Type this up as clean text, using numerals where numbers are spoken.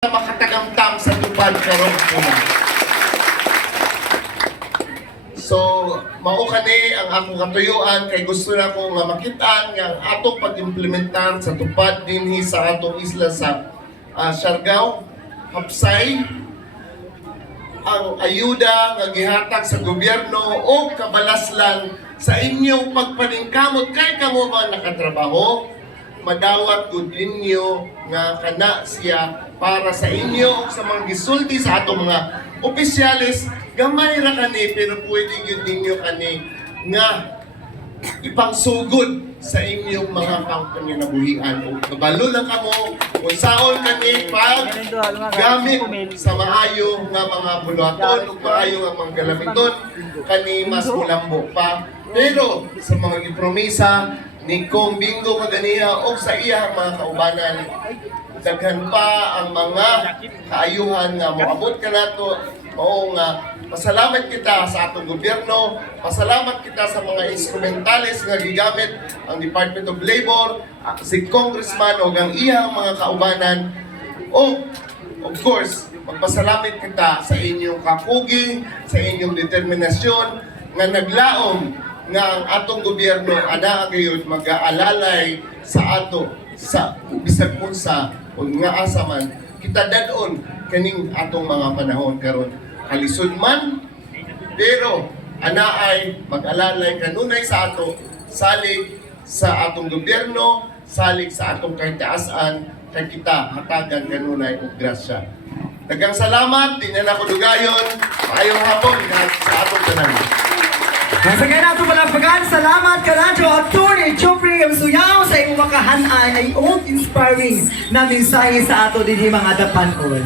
makatagamtam sa tupad karon una. So, mao kani ang akong katuyuan kay gusto na ko nga makitaan nga atong pag-implementar sa tupad dinhi sa atong isla sa Siargao, Hapsay, ang ayuda nga gihatag sa gobyerno o kabalaslan sa inyong pagpaningkamot kay kamo ba nakatrabaho, madawat gud ninyo nga kana siya para sa inyo sa mga gisulti sa atong mga opisyalis. Gamay ra kani pero pwede gyud ninyo kani nga ipangsugod sa inyong mga pangpanginabuhian. Kung kabalo lang kamo, kung saon kani pag gamit sa maayo nga mga buluhaton ug maayo nga mga galamiton, kani mas mulambo pa. Pero sa mga gipromisa ni Kong Bingo kaganiha o sa iya mga kaubanan, daghan pa ang mga kaayuhan nga moabot ka nato. Oo nga, pasalamat kita sa atong gobyerno, pasalamat kita sa mga instrumentales nga gigamit ang Department of Labor, si Congressman o ang iyang mga kaubanan. O, of course, magpasalamat kita sa inyong kakugi, sa inyong determinasyon nga naglaom nga ang atong gobyerno ana gayon mag-aalalay sa ato sa bisag unsa o nga asa man kita dadon kaning atong mga panahon karon kalisod man, pero ana ay mag-alalay kanunay sa ato salig sa atong gobyerno, salig sa atong kahitaasan kay kita hatagan kanunay og grasya. Daghang salamat, di na nako dugayon. Maayong hapon sa atong tanan. Sa kaya nato palagpagan, salamat ka radyo Atty. Jeffrey Suyaw sa iyong makahanay ay inspiring na mensahe sa ato din mga dapanon.